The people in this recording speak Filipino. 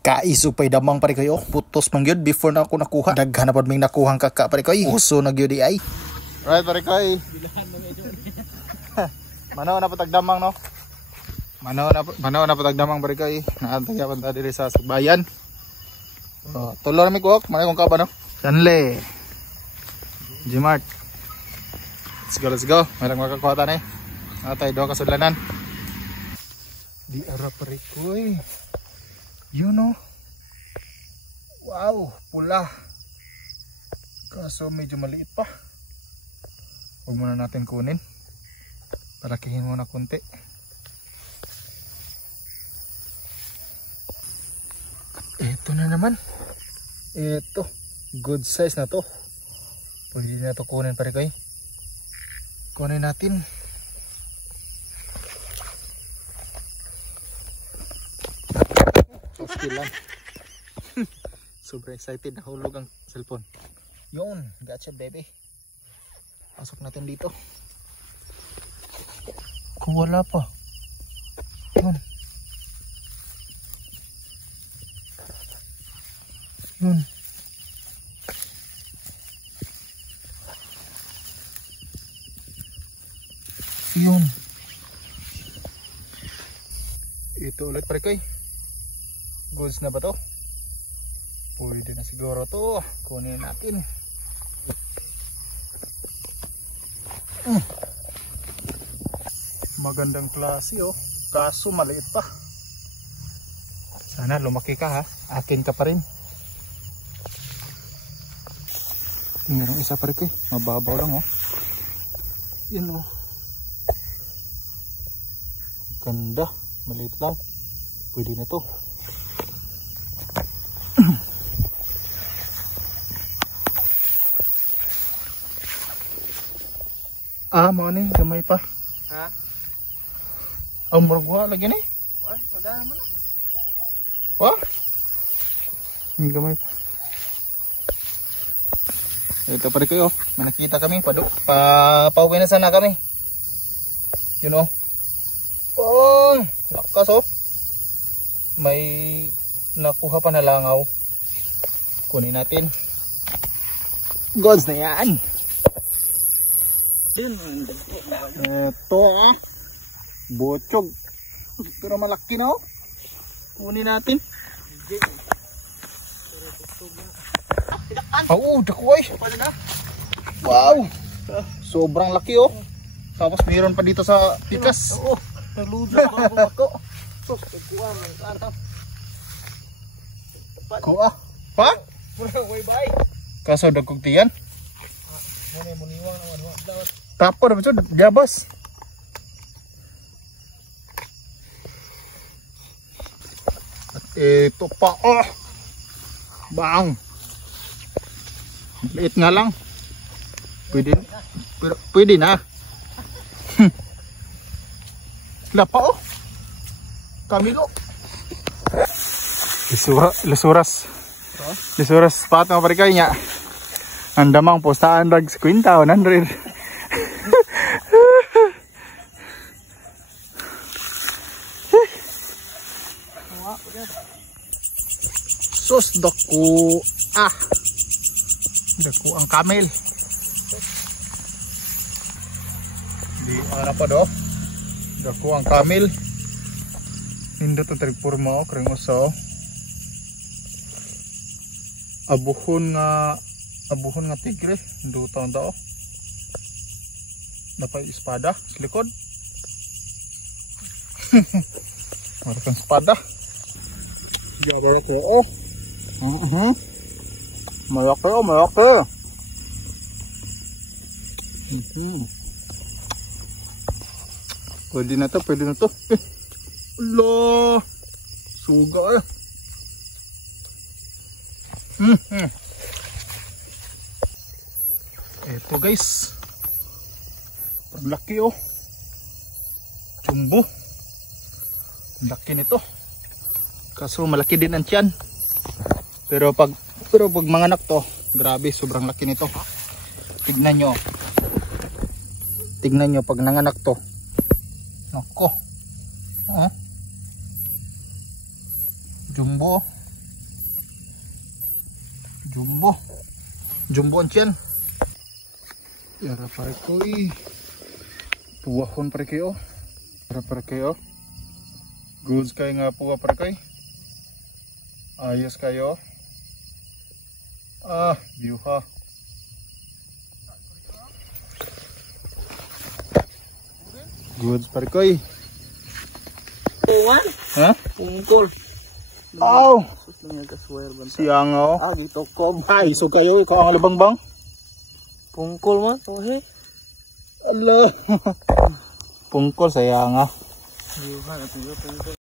Kaisupay damang pare kayo. Putos man gyud before na ako nakuha. Daghan na pod ming nakuhang kaka pare kayo. Uso na gyud ay. Right pare kayo. Manaw na patag damang no. Manaw na patag damang pare kayo. Naantay pa ta diri sa bayan. Oh, tulo na mi kuok, manay kong kaba no. Danle. Gmart. Let's go. Mayroong makakuha ta ni. Atay do kasudlanan. Di ara pare koy. You know. Wow, pula. Kaso medyo maliit pa. Huwag muna natin kunin. Palakihin muna konti. Ito na naman. Ito. Good size na to. Pwede na to kunin pare koy. Kunin natin. Okay lang. Super excited. Nahulog ang cellphone. Yun. Gotcha baby. Pasok natin dito. Kung wala pa. Yun. Yun. Yun. Ito ulit pare koy. Goods na ba to? Pwede na siguro to. Kunin natin. Magandang klase oh. Kaso maliit pa. Sana lumaki ka ha. Akin ka pa rin. Mayroong isa pa rin eh. Mababaw lang oh. Yun oh. Ganda. Maliit lang. Pwede na to. Mo ni gamay pa. Ha? Ang muragwa lagi ni. Ay, pada naman na. Wa? Ni gamay pa. Ito pa rin kayo. May nakita kami. Pauwi na sana kami. You know. Pong! Lakas oh. May nakuha pa na langaw. Kunin natin. Gods na yan. Ito ah. Bochog. Pero malaki na oh. Kunin natin. Oo, dakoy. Wow. Sobrang laki oh. Tapos mayroon pa dito sa pikas. Oo. Naludo pa ako. Sus, kuha man ano. Kuha. Pa? Mura way bay. Kaso dagkog tiyan. Muna muniwang naman mo. Tapos na ito, jabas. At ito pa oh. Bang. Liit nga lang. Pwede na. Lapa oh. Kamilo. Lisuras. Lisuras pat mo pare kay nya. Andamang postaan dag 50 100. Sus dako ah. Dako ang kamel. Di ara pa do. Dako ang kamel. Nindot ang trigpurma o kring uso. Abuhon nga tigre. Dutang dao. Dapat espada sa likod. Marakang espada. Jaga ito oh. Malaki oh, malaki. Pwede na to, pwede na to. Allah. Suga eh. Ito guys. Laki oh. Jumbo. Laki nito. Kaso malaki din ang tiyan. Pero pag manganak to, grabe sobrang laki nito. Tignan nyo. Tignan nyo pag nanganak to. Nako. Jumbo. Jumbo. Jumbo ang tiyan. Yara pare ko puwahon pare kayo. Yara pare kayo. Goods kayo nga puwa pare kayo. Ayos kayo. Biuha. Goods pare kayo. Puwan? Ha? Pungkol. Aw! Kaswear banta. Siyang o. Gito kom. Ay, so kayo, ikaw ang alabang bang? Pungkol man. Tohe. Ala. Pungkol, sayang ah. Ayuhan. Ito yung pungkol.